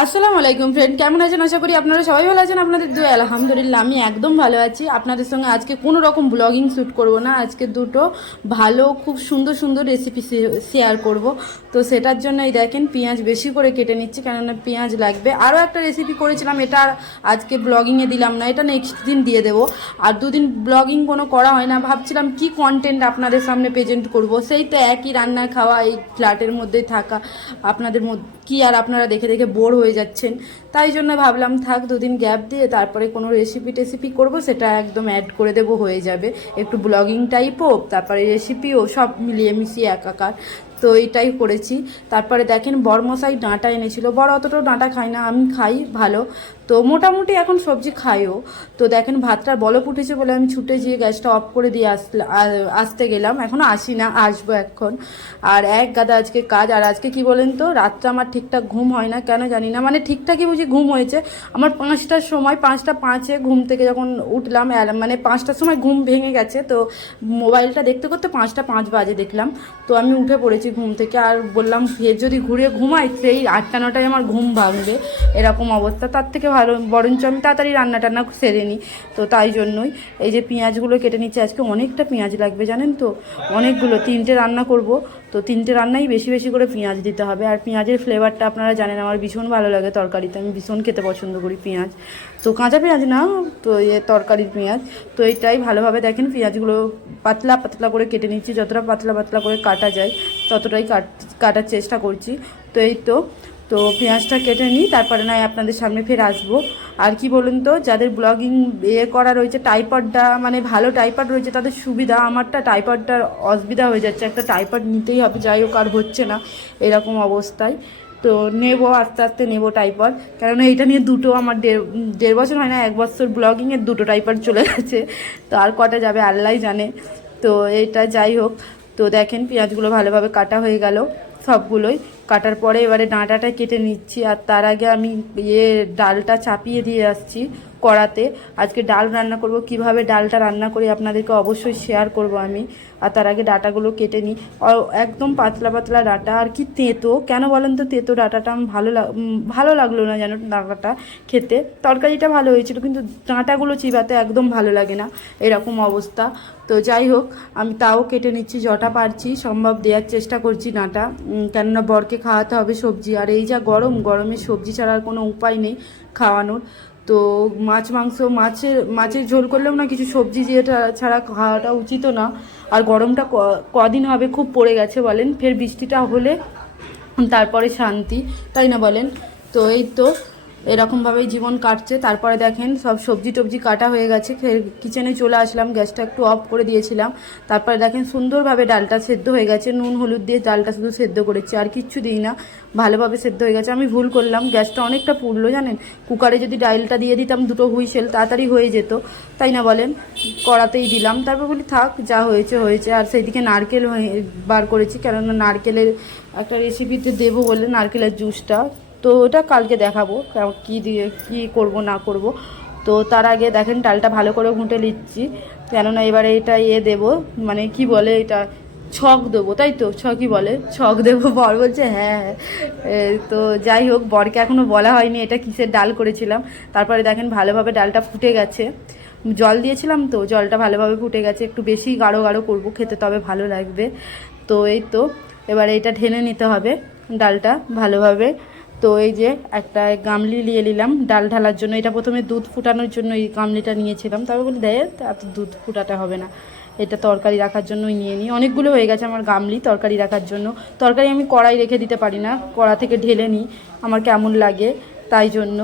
আসসালামু আলাইকুম ফ্রেন্ড কেমন আছেন? আশা করি আপনারা সবাই ভালো আছেন। আপনাদের দু আলহামদুলিল্লাহ, আমি একদম ভালো আছি। আপনাদের সঙ্গে আজকে কোনো রকম ব্লগিং শ্যুট করব না। আজকে দুটো ভালো, খুব সুন্দর সুন্দর রেসিপি শেয়ার করব। তো সেটার জন্য এই দেখেন, পেঁয়াজ বেশি করে কেটে নিচ্ছি, কেননা পেঁয়াজ লাগবে। আরও একটা রেসিপি করেছিলাম, এটা আজকে ব্লগিংয়ে দিলাম না, এটা নেক্সট দিন দিয়ে দেবো। আর দুদিন ব্লগিং কোনো করা হয় না, ভাবছিলাম কি কন্টেন্ট আপনাদের সামনে প্রেজেন্ট করব। সেই তো একই রান্না খাওয়া, এই ফ্ল্যাটের মধ্যেই থাকা। আপনাদের কি আর আপনারা দেখে দেখে বোর হয়ে যাচ্ছেন। তাই জন্য ভাবলাম, থাক, দুদিন গ্যাপ দিয়ে তারপরে কোনো রেসিপি টেসিপি করব, সেটা একদম অ্যাড করে দেব, হয়ে যাবে। একটু ব্লগিং টাইপও তারপরে রেসিপিও সব মিলিয়ে মিশিয়ে একাকার। তো এটাই করেছি। তারপরে দেখেন বড়মশাই ডাঁটা এনেছিল। বড় অতটাও ডাঁটা খাই না, আমি খাই, ভালো। তো মোটামুটি এখন সবজি খাইও। তো দেখেন ভাতটা বলপ উঠেছে বলে আমি ছুটে যেয়ে গ্যাসটা অফ করে দিয়ে আসলে আসতে গেলাম। এখনও আসি না, আসব এখন। আর এক গাদা আজকে কাজ, আর আজকে কি বলেন তো, রাতটা আমার ঠিকঠাক ঘুম হয় না, কেন জানি না। মানে ঠিকঠাকই বুঝি ঘুম হয়েছে। আমার পাঁচটার সময়, পাঁচটা পাঁচে ঘুম থেকে যখন উঠলাম মানে পাঁচটার সময় ঘুম ভেঙে গেছে। তো মোবাইলটা দেখতে করতে পাঁচটা পাঁচ বাজে দেখলাম। তো আমি উঠে পড়েছি ঘুম থেকে, আর বললাম ফের যদি ঘুরে ঘুমাই, সেই আটটা নটায় আমার ঘুম ভাঙবে। এরকম অবস্থা। তার থেকে ভালো, বরঞ্চ আমি তাড়াতাড়ি রান্না টান্না সেরে নিই। তো তাই জন্যই এই যে পেঁয়াজগুলো কেটে নিচ্ছে, আজকে অনেকটা পেঁয়াজ লাগবে, জানেন তো? অনেকগুলো, তিনটে রান্না করব। তো তিনটে রান্নাই বেশি বেশি করে পেঁয়াজ দিতে হবে। আর পেঁয়াজের ফ্লেভারটা আপনারা জানেন, আমার ভীষণ ভালো লাগে তরকারিতে। আমি ভীষণ খেতে পছন্দ করি পেঁয়াজ। তো কাঁচা পেঁয়াজ না, তো এ তরকারির পেঁয়াজ। তো এটাই ভালোভাবে দেখেন, পেঁয়াজগুলো পাতলা পাতলা করে কেটে নিচ্ছি। যতটা পাতলা পাতলা করে কাটা যায়, ততটাই কাট, কাটার চেষ্টা করছি। তো এই তো তো পেঁয়াজটা কেটে নিই, তারপরে নয় আপনাদের সামনে ফের আসব। আর কি বলুন তো, যাদের ব্লগিং এ করা রয়েছে টাইপডটা মানে ভালো টাইপড রয়েছে, তাদের সুবিধা, আমারটা টাইপডটার অসুবিধা হয়ে যাচ্ছে। একটা টাইপড নিতেই হবে, যাই হোক, আর হচ্ছে না, এরকম অবস্থায়। তো নেব, আস্তে আস্তে নেব টাইপড কেননা এইটা নিয়ে দুটো আমার দেড় দেড় বছর হয় না, এক বছর ব্লগিংয়ের দুটো টাইপড চলে গেছে। তো আর কটা যাবে আল্লাহ জানে। তো এটা যাই হোক, তো দেখেন পেঁয়াজগুলো ভালোভাবে কাটা হয়ে গেল সবগুলোই। কাটার পরে এবারে ডাঁটাটা কেটে নিচ্ছি আর তার আগে আমি ইয়ে ডালটা চাপিয়ে দিয়ে আসছি কড়াতে। আজকে ডাল রান্না করব, কীভাবে ডালটা রান্না করি আপনাদেরকে অবশ্যই শেয়ার করব আমি। আর তার আগে ডাটাগুলো কেটে নিই। একদম পাতলা পাতলা ডাটা। আর কি তেঁতো? কেন বলেন তো তেঁতো ডাটাটা আমি ভালো ভালো লাগল না যেন ডাটাটা খেতে। তরকারিটা ভালো হয়েছিল, কিন্তু ডাঁটাগুলো চিবাতে একদম ভালো লাগে না। এরকম অবস্থা। তো যাই হোক, আমি তাও কেটে নিচ্ছি, যটা পারছি, সম্ভব দেওয়ার চেষ্টা করছি ডাঁটা। কেননা বরকে খাওয়াতে হবে সবজি। আর এই যা গরম, গরমে সবজি ছাড়া আর কোনো উপায় নেই খাওয়ানোর। তো মাছ, মাংস, মাছের মাছের ঝোল করলেও না কিছু সবজি যেটা ছাড়া খাওয়াটা উচিত না। আর গরমটা কদিন হবে খুব পড়ে গেছে বলেন, ফের বৃষ্টিটা হলে তারপরে শান্তি, তাই না বলেন? তো এই তো এরকমভাবেই জীবন কাটছে। তারপরে দেখেন সব সবজি টবজি কাটা হয়ে গেছে। কিচেনে চলে আসলাম, গ্যাসটা একটু অফ করে দিয়েছিলাম। তারপরে দেখেন সুন্দরভাবে ডালটা সেদ্ধ হয়ে গেছে। নুন, হলুদ দিয়ে ডালটা শুধু সেদ্ধ করেছি, আর কিচ্ছু দিই না। ভালোভাবে সেদ্ধ হয়ে গেছে। আমি ভুল করলাম, গ্যাসটা অনেকটা পুড়লো, জানেন? কুকারে যদি ডালটা দিয়ে দিতাম দুটো হুইসেল তাড়াতাড়ি হয়ে যেত। তাই না বলেন? কড়াতেই দিলাম। তারপর বলি, থাক, যা হয়েছে হয়েছে। আর সেইদিকে নারকেল বার করেছি, কেননা নারকেলের একটা রেসিপিতে দেবো বলে নারকেলের জুসটা তো ওটা কালকে দেখাবো কী দিয়ে, কী করব, না করব। তো তার আগে দেখেন ডালটা ভালো করে ঘুঁটে নিচ্ছি, কেননা এবারে এটা ইয়ে দেবো মানে কি বলে এটা, ছক দেবো, তাই তো? ছকই বলে, ছক দেবো, বর বলছে হ্যাঁ হ্যাঁ। তো যাই হোক, বরকে এখনও বলা হয়নি এটা কিসের ডাল করেছিলাম। তারপরে দেখেন ভালোভাবে ডালটা ফুটে গেছে। জল দিয়েছিলাম তো, জলটা ভালোভাবে ফুটে গেছে, একটু বেশি গাঢ় গাঢ় করব, খেতে তবে ভালো লাগবে। তো এই তো, এবারে এটা ঢেলে নিতে হবে, ডালটা ভালোভাবে। তো এই যে একটা গামলি নিয়ে নিলাম, ডাল ঢালার জন্য। এটা প্রথমে দুধ ফুটানোর জন্য এই গামলিটা নিয়েছিলাম। তারপর বলি দেয় এত দুধ ফুটাতে হবে না। এটা তরকারি রাখার জন্যই নিয়ে নিই অনেকগুলো হয়ে গেছে আমার গামলি তরকারি রাখার জন্য। তরকারি আমি কড়াই রেখে দিতে পারি না, কড়া থেকে ঢেলে নিই আমার কেমন লাগে তাই জন্য।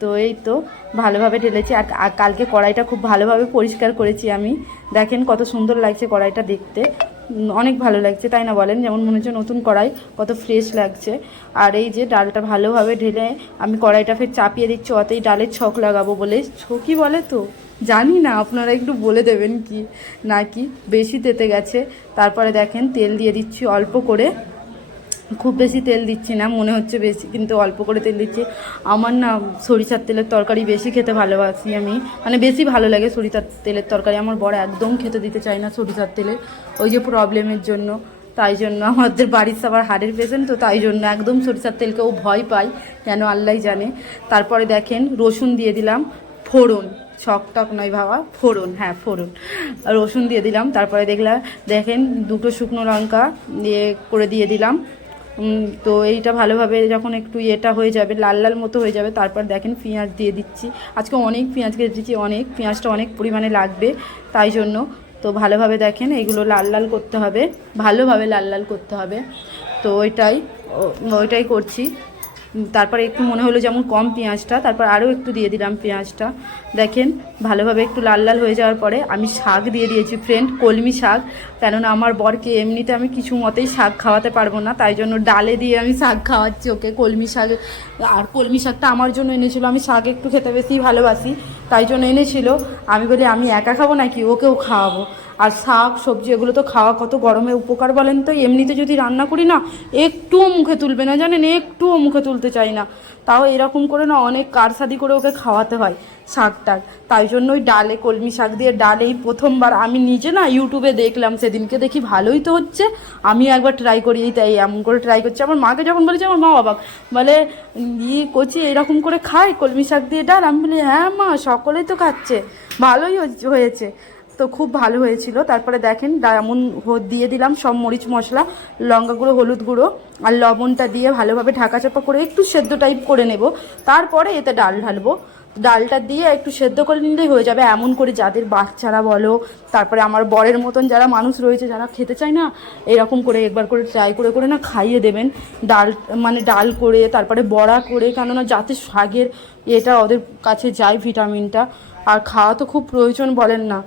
তো এই তো ভালোভাবে ঢেলেছি। আর কালকে কড়াইটা খুব ভালোভাবে পরিষ্কার করেছি আমি। দেখেন কত সুন্দর লাগছে কড়াইটা দেখতে। অনেক ভালো লাগছে, তাই না বলেন? যেমন মনে হচ্ছে নতুন কড়াই, কত ফ্রেশ লাগছে। আর এই যে ডালটা ভালোভাবে ঢেলে আমি কড়াইটা ফের চাপিয়ে দিচ্ছি অত এই ডালের ছক লাগাবো বলে। ছকি বলে তো? জানি না, আপনারা একটু বলে দেবেন কি? না কি বেশি তেতে গেছে। তারপরে দেখেন, তেল দিয়ে দিচ্ছি অল্প করে। খুব বেশি তেল দিচ্ছি না, মনে হচ্ছে বেশি, কিন্তু অল্প করে তেল দিচ্ছি। আমার না সরিষার তেলের তরকারি বেশি খেতে ভালোবাসি আমি। মানে বেশি ভালো লাগে সরিষার তেলের তরকারি। আমার বড় একদম খেতে দিতে চায় না সরিষার তেলে। ওই যে প্রবলেমের জন্য, তাই জন্য আমাদের বাড়ির সবার হাড়ের পেশেন্ট তো তাই জন্য একদম সরিষার তেলকেও ভয় পাই কেন আল্লাহ জানে। তারপরে দেখেন, রসুন দিয়ে দিলাম, ফোড়ন। ছক টক নয় ভাবা, ফোড়ন হ্যাঁ ফোড়ন। রসুন দিয়ে দিলাম, তারপরে দেখলাম দেখেন দুটো শুকনো লঙ্কা দিয়ে করে দিয়ে দিলাম। তো এইটা ভালোভাবে যখন একটু এটা হয়ে যাবে, লাল লাল মতো হয়ে যাবে, তারপর দেখেন পেঁয়াজ দিয়ে দিচ্ছি। আজকে অনেক পেঁয়াজ কেটে দিচ্ছি অনেক পেঁয়াজটা অনেক পরিমাণে লাগবে, তাই জন্য। তো ভালোভাবে দেখেন, এগুলো লাল লাল করতে হবে, ভালোভাবে লাল লাল করতে হবে। তো ওইটাই ওইটাই করছি। তারপরে একটু মনে হলো যেমন কম পেঁয়াজটা, তারপর আরও একটু দিয়ে দিলাম পেঁয়াজটা। দেখেন, ভালোভাবে একটু লাল লাল হয়ে যাওয়ার পরে আমি শাক দিয়ে দিয়েছি ফ্রেন্ড কলমি শাক। কেননা আমার বরকে এমনিতে আমি কিছু মতেই শাক খাওয়াতে পারব না, তাই জন্য ডালে দিয়ে আমি শাক খাওয়াচ্ছি ওকে, কলমি শাক। আর কলমি শাকটা আমার জন্য এনেছিল, আমি শাক একটু খেতে বেশি ভালোবাসি, তাই জন্য এনেছিল। আমি বলি, আমি একা খাব নাকি? ওকেও খাওয়াবো। আর শাক, সবজি, এগুলো তো খাওয়া কত গরমে উপকার বলেন তো? এমনিতে যদি রান্না করি না, একটুও মুখে তুলবে না, জানেন? একটুও মুখে তুলতে চাই না। তাও এরকম করে না অনেক কারসাদি করে ওকে খাওয়াতে হয় শাক টাক তাই জন্য ওই ডালে কলমি শাক দিয়ে ডালে এই প্রথমবার আমি নিজে না ইউটিউবে দেখলাম, সেদিনকে দেখি ভালোই তো হচ্ছে। আমি একবার ট্রাই করি, এই তাই এমন করে ট্রাই করছি। আমার মাকে যখন বলেছি, আমার মা বাবা, বলে, ই করছি এরকম করে খায় কলমি শাক দিয়ে ডাল? আমি বলি হ্যাঁ মা, সকলেই তো খাচ্ছে। ভালোই হয়েছে। তো খুব ভালো হয়েছিল। তারপরে দেখেন এমন দিয়ে দিলাম সব মরিচ মশলা, লঙ্কা গুঁড়ো, হলুদ গুঁড়ো আর লবণটা দিয়ে ভালোভাবে ঢাকা চাপা করে একটু সেদ্ধ টাইপ করে নেব। তারপরে এতে ডাল ঢালবো। ডালটা দিয়ে একটু সেদ্ধ করে নিলেই হয়ে যাবে। এমন করে যাদের বাচ্চারা বলো, তারপরে আমার বরের মতন যারা মানুষ রয়েছে, যারা খেতে চায় না, এরকম করে একবার করে ট্রাই করে করে না খাইয়ে দেবেন। ডাল মানে ডাল করে, তারপরে বড়া করে, কেননা যাতে শাকের এটা ওদের কাছে যায় ভিটামিনটা। আর খাওয়া তো খুব প্রয়োজন বলেন না।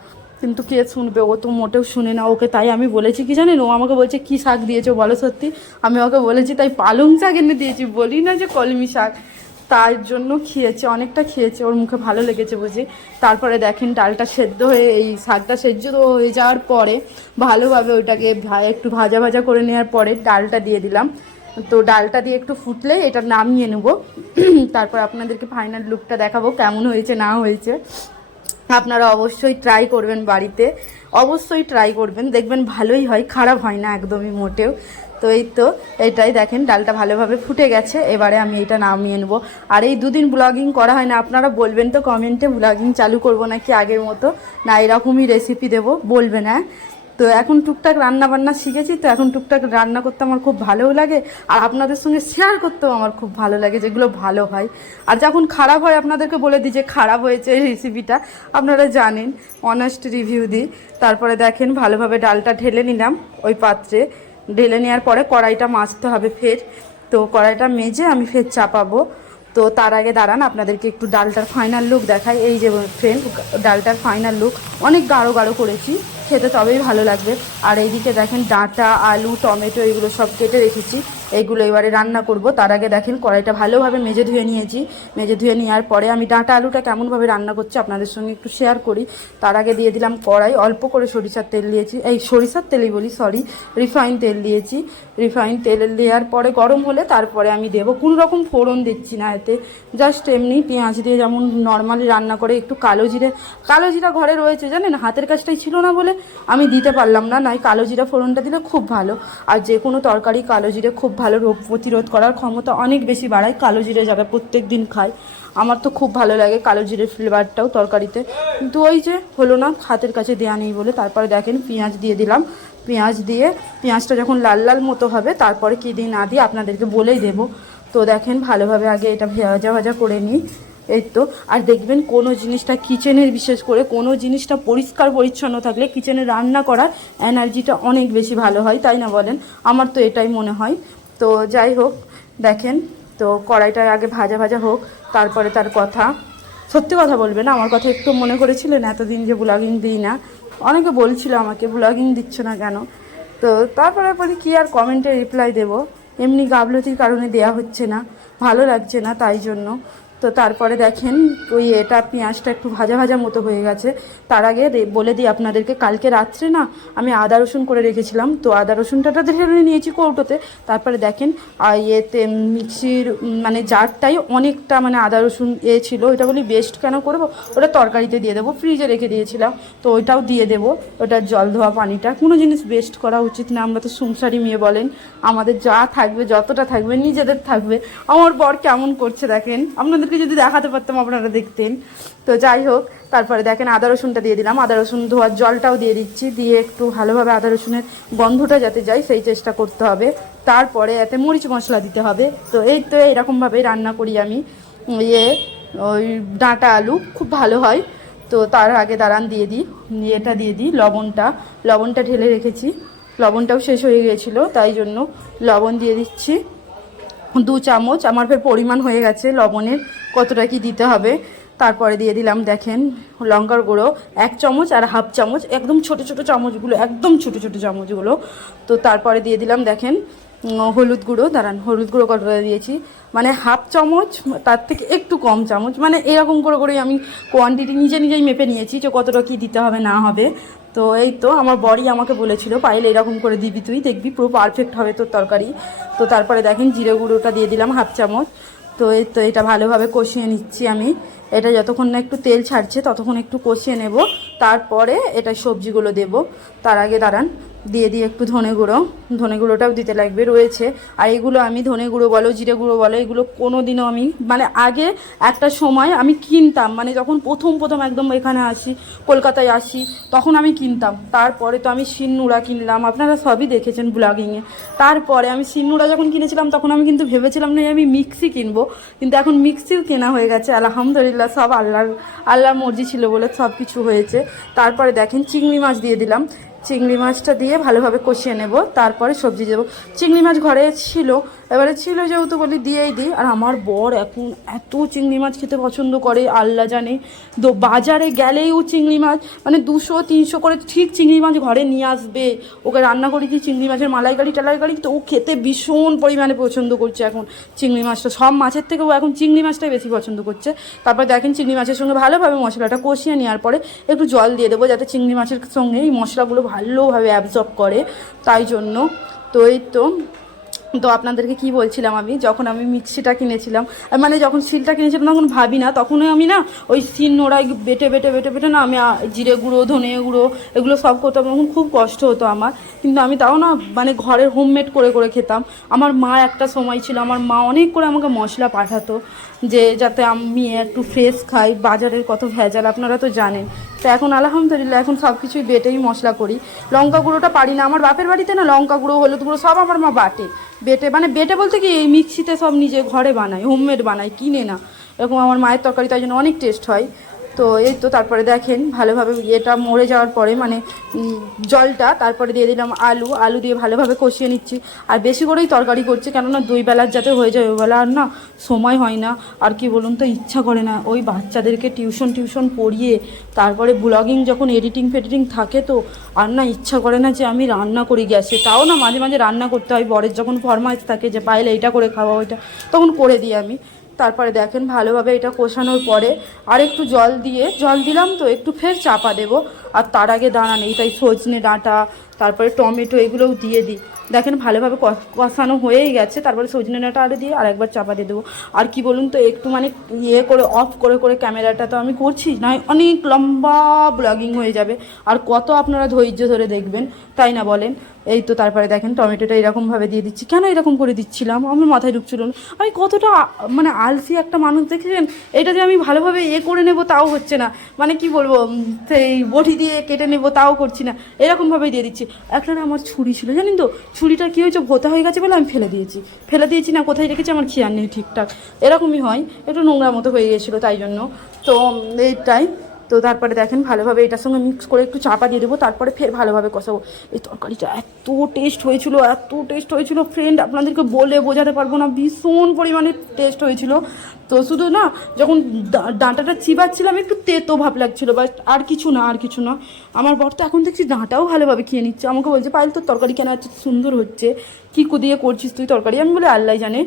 কিন্তু কে শুনবে? ও তো মোটেও শুনে না ওকে, তাই আমি বলেছি, কি জানেন? ও আমাকে বলছে, কি শাক দিয়েছ? বলো সত্যি। আমি ওকে বলেছি, তাই পালং শাক এনে দিয়েছি, বলি না যে কলমি শাক। তার জন্য খেয়েছে, অনেকটা খেয়েছে, ওর মুখে ভালো লেগেছে বুঝি। তারপরে দেখেন ডালটা সেদ্ধ হয়ে, এই শাকটা সেদ্ধ হয়ে যাওয়ার পরে ভালোভাবে ওইটাকে একটু ভাজা ভাজা করে নেওয়ার পরে ডালটা দিয়ে দিলাম। তো ডালটা দিয়ে একটু ফুটলে এটা নামিয়ে নেব। তারপর আপনাদেরকে ফাইনাল লুকটা দেখাবো, কেমন হয়েছে, না হয়েছে। আপনারা অবশ্যই ট্রাই করবেন বাড়িতে। অবশ্যই ট্রাই করবেন, দেখবেন ভালোই হয়, খারাপ হয় না একদমই মোটেও। তো এই তো, এটাই দেখেন, ডালটা ভালোভাবে ফুটে গেছে, এবারে আমি এটা নামিয়ে নেব। আর এই দুদিন ব্লগিং করা হয় না, আপনারা বলবেন তো কমেন্টে ব্লগিং চালু করব নাকি আগের মতো? না, এরকমই রেসিপি দেবো, বলবেন হ্যাঁ? তো এখন টুকটাক রান্না বান্না শিখেছি, তো এখন টুকটাক রান্না করতে আমার খুব ভালোও লাগে, আর আপনাদের সঙ্গে শেয়ার করতেও আমার খুব ভালো লাগে যেগুলো ভালো হয়। আর যখন খারাপ হয়, আপনাদেরকে বলে দিই যে খারাপ হয়েছে রেসিপিটা আপনারা জানেন অনেস্ট রিভিউ দিই। তারপরে দেখেন, ভালোভাবে ডালটা ঢেলে নিলাম ওই পাত্রে। ঢেলে নেওয়ার পরে কড়াইটা মাজতে হবে ফের। তো কড়াইটা মেজে আমি ফের চাপাবো। তো তার আগে দাঁড়ান, আপনাদেরকে একটু ডালটার ফাইনাল লুক দেখাই। এই যে ফ্রেন্ড ডালটার ফাইনাল লুক অনেক গাঢ় গাঢ় করেছি, খেতে তবেই ভালো লাগবে। আর এইদিকে দেখেন ডাঁটা, আলু, টমেটো, এগুলো সব কেটে রেখেছি। এইগুলো এবারে রান্না করব। তার আগে দেখেন কড়াইটা ভালোভাবে মেজে ধুয়ে নিয়েছি। মেজে ধুয়ে নেওয়ার পরে আমি ডাঁটা আলুটা কেমনভাবে রান্না করছি আপনাদের সঙ্গে একটু শেয়ার করি। তার আগে দিয়ে দিলাম কড়াই। অল্প করে সরিষার তেল দিয়েছি। এই সরিষার তেলই বলি সরি রিফাইন তেল দিয়েছি। রিফাইন তেল দেওয়ার পরে গরম হলে তারপরে আমি দেবো। কোনো রকম ফোড়ন দিচ্ছি না এতে। জাস্ট এমনি পেঁয়াজ দিয়ে যেমন নর্মালি রান্না করে একটু কালো জিরে। কালো জিরা ঘরে রয়েছে জানেন, হাতের কাজটাই ছিল না বলে আমি দিতে পারলাম না। নয় কালো জিরা ফোড়নটা দিলে খুব ভালো। আর যে কোনো তরকারি কালো জিরে খুব ভালো রোগ প্রতিরোধ করার ক্ষমতা অনেক বেশি বাড়ায়। কালো জিরে যারা প্রত্যেক দিন খায়। আমার তো খুব ভালো লাগে কালো জিরের ফ্লেভারটাও তরকারিতে। কিন্তু ওই যে হলো না, হাতের কাছে দেওয়া নেই বলে। তারপরে দেখেন পেঁয়াজ দিয়ে দিলাম। পেঁয়াজ দিয়ে, পেঁয়াজটা যখন লাল লাল মতো হবে, তারপরে কী দিই না দিই আপনাদেরকে বলেই দেবো। তো দেখেন ভালোভাবে আগে এটা ভাজা ভাজা করে নিই। এই তো, আর দেখবেন কোনো জিনিসটা কিচেনের বিশেষ করে কোনো জিনিসটা পরিষ্কার পরিচ্ছন্ন থাকলে কিচেনে রান্না করার এনার্জিটা অনেক বেশি ভালো হয়, তাই না বলেন? আমার তো এটাই মনে হয়। তো যাই হোক, দেখেন, তো কড়াইটার আগে ভাজা ভাজা হোক, তারপরে তার কথা। সত্যি কথা বলবে না, আমার কথা একটু মনে করেছিলেন, এতদিন যে ব্লগিং দিই না। অনেকে বলছিল আমাকে ব্লগিং দিচ্ছ না কেন? তো তারপরে বলি, কী আর কমেন্টে রিপ্লাই দেব? এমনি গাবলতির কারণে দেয়া হচ্ছে না, ভালো লাগছে না তাই জন্য। তো তারপরে দেখেন, ওই এটা পেঁয়াজটা একটু ভাজা ভাজা মতো হয়ে গেছে। তার আগে বলে দিই আপনাদেরকে, কালকে রাত্রে না আমি আদা রসুন করে রেখেছিলাম। তো আদা রসুনটা ঢেলে নিয়েছি কৌটোতে। তারপরে দেখেন ইয়েতে মিক্সির মানে জারটাই অনেকটা মানে আদা রসুন এ ছিল। ওইটা বলি বেস্ট কেন করব? ওটা তরকারিতে দিয়ে দেবো, ফ্রিজে রেখে দিয়েছিলাম। তো ওইটাও দিয়ে দেবো। ওটা জল ধোয়া পানিটা। কোনো জিনিস বেস্ট করা উচিত না। আমরা তো সংসারী মেয়ে বলেন। আমাদের যা থাকবে, যতটা থাকবে, নিজেদের থাকবে। আমার বর কেমন করছে দেখেন। আপনাদেরকে যদি দেখাতে পারতাম আপনারা দেখতেন। তো যাই হোক, তারপরে দেখেন আদা রসুনটা দিয়ে দিলাম। আদা রসুন ধোয়ার জলটাও দিয়ে দিচ্ছি, দিয়ে একটু ভালোভাবে আদা রসুনের গন্ধটা যাতে যায়, সেই চেষ্টা করতে হবে। তারপরে এতে মরিচ মশলা দিতে হবে। তো এই তো এরকমভাবেই রান্না করি আমি। ইয়ে ওই ডাঁটা আলু খুব ভালো হয়। তো তার আগে দাঁড়ান, দিয়ে দিই। এটা দিয়ে দিই লবণটা। লবণটা ঢেলে রেখেছি। লবণটাও শেষ হয়ে গিয়েছিল, তাই জন্য লবণ দিয়ে দিচ্ছি। দু চামচ, আমার ফের পরিমাণ হয়ে গেছে লবণের। কতটা কি দিতে হবে? তারপরে দিয়ে দিলাম, দেখেন, লঙ্কার গুঁড়ো, এক চামচ আর হাফ চামচ, একদম ছোট ছোট চামচগুলো, একদম ছোট ছোট চামচগুলো। তো তারপরে দিয়ে দিলাম, দেখেন হলুদ গুঁড়ো, দাঁড়ান, হলুদ গুঁড়ো কতটা দিয়েছি? মানে হাফ চামচ, তার থেকে একটু কম চামচ মানে এরকম করে করেই আমি কোয়ান্টিটি নিজে নিজেই মেপে নিয়েছি যে কতটা কী দিতে হবে, না হবে। তো এই তো, আমার বড়ি আমাকে বলেছিল, পাইলে এরকম করে দিবি তুই, দেখবি পুরো পারফেক্ট হবে তোর তরকারি। তো তারপরে দেখেন, জিরে গুঁড়োটা দিয়ে দিলাম হাফ চামচ। তো এই তো এটা ভালোভাবে কষিয়ে নিচ্ছি আমি। এটা যতক্ষণ না একটু তেল ছাড়ছে, ততক্ষণ একটু কষিয়ে নেব। তারপরে এটা সবজিগুলো দেব। তার আগে দাঁড়ান। দিয়ে দিয়ে একটু ধনে গুঁড়ো। ধনে গুঁড়োটাও দিতে লাগবে, রয়েছে। আর এগুলো আমি ধনে গুঁড়ো বলো, জিরে গুঁড়ো বলো, এগুলো কোনো দিনও আমি মানে আগে একটা সময় আমি কিনতাম মানে যখন প্রথম প্রথম একদম এখানে আসি, কলকাতায় আসি, তখন আমি কিনতাম। তারপরে তো আমি শিলনোড়া কিনলাম, আপনারা সবই দেখেছেন ব্লগিংয়ে। তারপরে আমি শিলনোড়া যখন কিনেছিলাম, তখন আমি কিন্তু ভেবেছিলাম না আমি মিক্সি কিনবো, কিন্তু এখন মিক্সিও কেনা হয়ে গেছে, আলহামদুলিল্লাহ, সব আল্লাহর আল্লাহর মর্জি ছিল বলে সব কিছু হয়েছে। তারপরে দেখেন, চিংড়ি মাছ দিয়ে দিলাম। চিংড়ি মাছটা দিয়ে ভালোভাবে কষিয়ে নেব তারপরে সবজি দেবো। চিংড়ি মাছ ঘরে ছিল এবারে ছিল যেহেতু বলি দিয়েই দিই, আর আমার বর এখন এত চিংড়ি মাছ খেতে পছন্দ করে, আল্লাহ জানে। তো বাজারে গেলেই ও চিংড়ি মাছ মানে দুশো, তিনশো করে ঠিক চিংড়ি মাছ ঘরে নিয়ে আসবে। ওকে রান্না করে দিই চিংড়ি মাছের মালাইকারি, টালাইকারি, তো ও খেতে ভীষণ পরিমাণে পছন্দ করছে এখন চিংড়ি মাছটা। সব মাছের থেকে ও এখন চিংড়ি মাছটাই বেশি পছন্দ করছে। তারপর দেখেন চিংড়ি মাছের সঙ্গে ভালোভাবে মশলাটা কষিয়ে নেওয়ার পরে একটু জল দিয়ে দেবো, যাতে চিংড়ি মাছের সঙ্গে এই মশলাগুলো ভালোভাবে অ্যাবজর্ব করে। তাই জন্য তো এই তো তো আপনাদেরকে কি বলছিলাম আমি? যখন আমি মিক্সিটা কিনেছিলাম মানে যখন শিলটা কিনেছিলাম তখন ভাবি না, তখনই আমি না ওই শিল নোড়ায় বেটে বেটে বেটে বেটে না আমি জিরে গুঁড়ো, ধনে গুঁড়ো এগুলো সব করতাম, তখন খুব কষ্ট হতো আমার। কিন্তু আমি তাও না মানে ঘরের হোমমেড করে করে খেতাম। আমার মা একটা সময় ছিল, আমার মা অনেক করে আমাকে মশলা পাঠাতো। যে যাতে আমি একটু ফ্রেশ খাই, বাজারের কত ভেজাল, আপনারা তো জানেন। তো এখন আলহামদুলিল্লাহ, এখন সব কিছুই বেটেই মশলা করি। লঙ্কা গুঁড়োটা পারি না, আমার বাপের বাড়িতে না লঙ্কা গুঁড়ো, হলুদ গুঁড়ো সব আমার মা বাটে। বেটে মানে বেটে বলতে কি, এই মিক্সিতে সব নিজে ঘরে বানাই হোমমেড বানাই কিনে না। এরকম আমার মায়ের তরকারি তাই জন্য অনেক টেস্ট হয়। তো এই তো তারপরে দেখেন, ভালোভাবে এটা মরে যাওয়ার পরে মানে জলটা তারপরে দিয়ে দিলাম আলু আলু দিয়ে ভালোভাবে কষিয়ে নিচ্ছি। আর বেশি করেই তরকারি করছি, কেননা দুই বেলার যাতে হয়ে যায়, ওই বেলা আর না সময় হয় না। আর কি বলুন তো, ইচ্ছা করে না। ওই বাচ্চাদেরকে টিউশন টিউশন পড়িয়ে তারপরে ব্লগিং যখন এডিটিং, ফেডিটিং থাকে তো, আর না ইচ্ছা করে না যে আমি রান্না করি গ্যাসে। তাও না মাঝে মাঝে রান্না করতে হয়, বরের যখন ফরমাইশ থাকে যে পাইলে এটা করে খাওয়া, ওইটা, তখন করে দিই আমি। তারপরে দেখেন ভালোভাবে এটা কষানোর পরে আর একটু জল দিয়ে, জল দিলাম তো একটু ফের চাপা দেব। আর তার আগে দাঁড়ান এই তাই সজনে ডাঁটা, তারপরে টমেটো, এগুলোও দিয়ে দিই। দেখেন ভালোভাবে কষানো হয়েই গেছে। তারপরে সজনে ডাঁটা আরে দিয়ে আরেকবার চাপা দিয়ে দেবো। আর কি বলুন তো, একটু মানে ইয়ে করে অফ করে করে ক্যামেরাটা তো আমি করছি, নয়, অনেক লম্বা ব্লগিং হয়ে যাবে। আর কত আপনারা ধৈর্য ধরে দেখবেন, তাই না বলেন? এই তো তারপরে দেখেন টমেটোটা এরকমভাবে দিয়ে দিচ্ছি। কেন এরকম করে দিচ্ছিলাম? আমার মাথায় ঢুকছিল না। আমি কতটা মানে আলসি একটা মানুষ, দেখেছেন? এটা যে আমি ভালোভাবে এ করে নেব তাও হচ্ছে না। মানে কি বলব সেই বটি দিয়ে কেটে নেব তাও করছি না। এরকমভাবেই দিয়ে দিচ্ছি। একটা না আমার ছুরি ছিল, জানেন তো? ছুরিটা কী হয়েছে? ভোতা হয়ে গেছে বলে আমি ফেলে দিয়েছি। ফেলে দিয়েছি না, কোথায় রেখেছি আমার খেয়াল নেই ঠিকঠাক। এরকমই হয়। একটু নোংরা মতো হয়ে গেছিল তাই জন্য। তো এইটাই। তো তারপরে দেখেন ভালোভাবে এটার সঙ্গে মিক্স করে একটু চাপা দিয়ে দেবো, তারপরে ফের ভালোভাবে কষাবো। এই তরকারিটা এত টেস্ট হয়েছিল, এত টেস্ট হয়েছিল। ফ্রেন্ড আপনাদেরকে বলে বোঝাতে পারব না, ভীষণ পরিমাণে টেস্ট হয়েছিল। তো শুধু না, যখন ডাঁটাটা চিবাচ্ছিলাম, একটু তেতো ভাব লাগছিল বাট আর কিছু না, আর কিছু না। আমার বর তো এখন দেখছি ডাঁটাও ভালোভাবে খেয়ে নিচ্ছে। আমাকে বলছে পাইল তোর তরকারি কেন এত সুন্দর হচ্ছে? কী কুদিয়ে করছিস তুই তরকারি? আমি বলে, আল্লাহ জানে।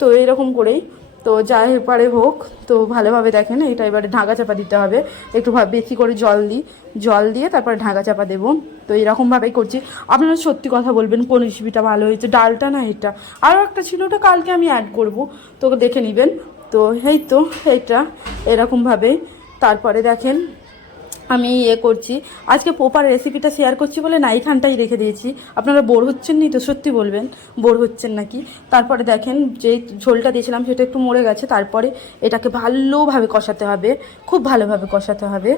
তো এরকম করেই। তো যাই পারে হোক। তো ভালোভাবে দেখেন, এটা এবারে ঢাকা চাপা দিতে হবে। একটু বেশি করে জল দিই। জল দিয়ে তারপরে ঢাকা চাপা দেবো। তো এরকমভাবেই করছি। আপনারা সত্যি কথা বলবেন, কোন রেসিপিটা ভালো হয়েছে? ডালটা না এটা। আরও একটা ছিল, ওটা কালকে আমি অ্যাড করব। তো দেখে নেবেন। তো এই তো, এইটা এরকমভাবে। তারপরে দেখেন আমি ইয়ে করছি। আজকে পোপার রেসিপিটা শেয়ার করছি বলে না, এইখানটাই রেখে দিয়েছি। আপনারা বোর হচ্ছেন নি তো, সত্যি বলবেন। বোর হচ্ছেন নাকি? তারপরে দেখেন, যে ঝোলটা দিয়েছিলাম সেটা একটু মরে গেছে, তারপরে এটাকে ভালোভাবে কষাতে হবে। খুব ভালোভাবে কষাতে হবে।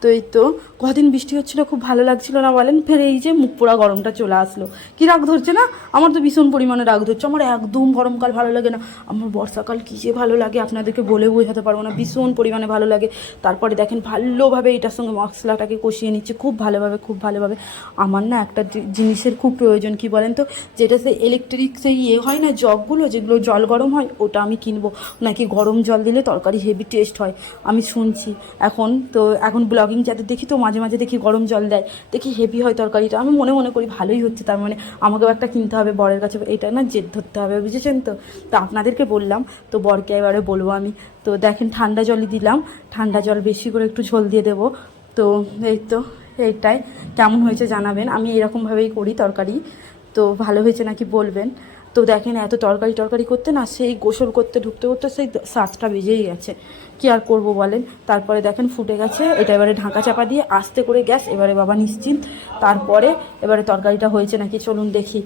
তো এই তো। কদিন বৃষ্টি হচ্ছিল, খুব ভালো লাগছিল না বলেন। ফের এই যে মুখ পোড়া গরমটা চলে আসলো। কি রাগ ধরছে না? আমার তো ভীষণ পরিমাণে রাগ ধরছে। আমার একদম গরমকাল ভালো লাগে না। আমার বর্ষাকাল কী যে ভালো লাগে, আপনাদেরকে বলে বোঝাতে পারব না। ভীষণ পরিমাণে ভালো লাগে। তারপরে দেখেন ভালোভাবে এটার সঙ্গে মশলাটাকে কষিয়ে নিচ্ছে, খুব ভালোভাবে খুব ভালোভাবে। আমার না একটা জিনিসের খুব প্রয়োজন, কি বলেন তো? যেটা সেই ইলেকট্রিক সেই ইয়ে হয় না, জগগুলো যেগুলো জল গরম হয়, ওটা আমি কিনবো। নাকি গরম জল দিলে তরকারি হেভি টেস্ট হয়? আমি শুনছি। এখন তো, এখন ব্লগিং যাদের দেখি তো মাঝে মাঝে দেখি গরম জল দেয়, দেখি হেভি হয় তরকারিটা আমি মনে মনে করি ভালোই হচ্ছে, তার মানে আমাকেও একটা কিনতে হবে, বরের কাছে এটা না জেদ ধরতে হবে, বুঝেছেন তো? তো আপনাদেরকে বললাম, তো বরকে এবারে বলব আমি, তো দেখেন ঠান্ডা জলই দিলাম, ঠান্ডা জল বেশি করে একটু ঝোল দিয়ে দেবো। তো এই তো, এইটাই, কেমন হয়েছে জানাবেন, আমি এরকমভাবেই করি তরকারি, তো ভালো হয়েছে নাকি বলবেন। তো দেখেন এত তরকারি টরকারি করতে না, সেই গোসল করতে, ঢুকতে করতে সেই সাতটা বেজেই গেছে। কি আর করব বলেন? তারপরে দেখেন ফুটে গেছে, এটা এবারে ঢাকা চাপা দিয়ে আস্তে করে গ্যাস, এবারে বাবা নিশ্চিন্ত। তারপরে এবারে তরকারিটা হয়েছে নাকি, চলুন দেখি।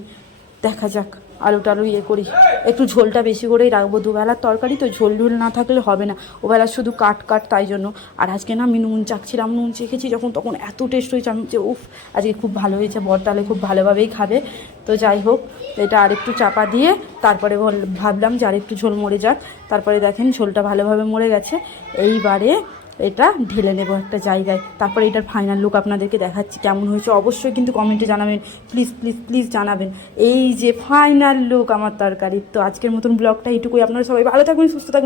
দেখা যাক। আলু টালু ইয়ে করি। একটু ঝোলটা বেশি করেই রাখব দুবেলার তরকারি তো ঝোল ঝোল না থাকলে হবে না। ওবেলা শুধু কাট কাট তাই জন্য। আর আজকে না আমি নুন চাকছিলাম, নুন চেখেছি যখন তখন এত টেস্ট হয়েছে। আমি যে উফ, আজকে খুব ভালো হয়েছে। বর তাহলে খুব ভালোভাবেই খাবে। তো যাই হোক, এটা আরেকটু চাপা দিয়ে তারপরে বল- ভাবলাম যে আরেকটু ঝোল মরে যাক। তারপরে দেখেন ঝোলটা ভালোভাবে মরে গেছে। এইবারে এটা ঢেলে নেব একটা জায়গায়। তারপরে এটার ফাইনাল লুক আপনাদেরকে দেখাচ্ছি কেমন হয়েছে। অবশ্যই কিন্তু কমেন্টে জানাবেন। প্লিজ প্লিজ প্লিজ জানাবেন। এই যে ফাইনাল লুক আমার তরকারি তো আজকের মতন ব্লগটা এইটুকুই। আপনারা সবাই ভালো থাকবেন, সুস্থ থাকবেন।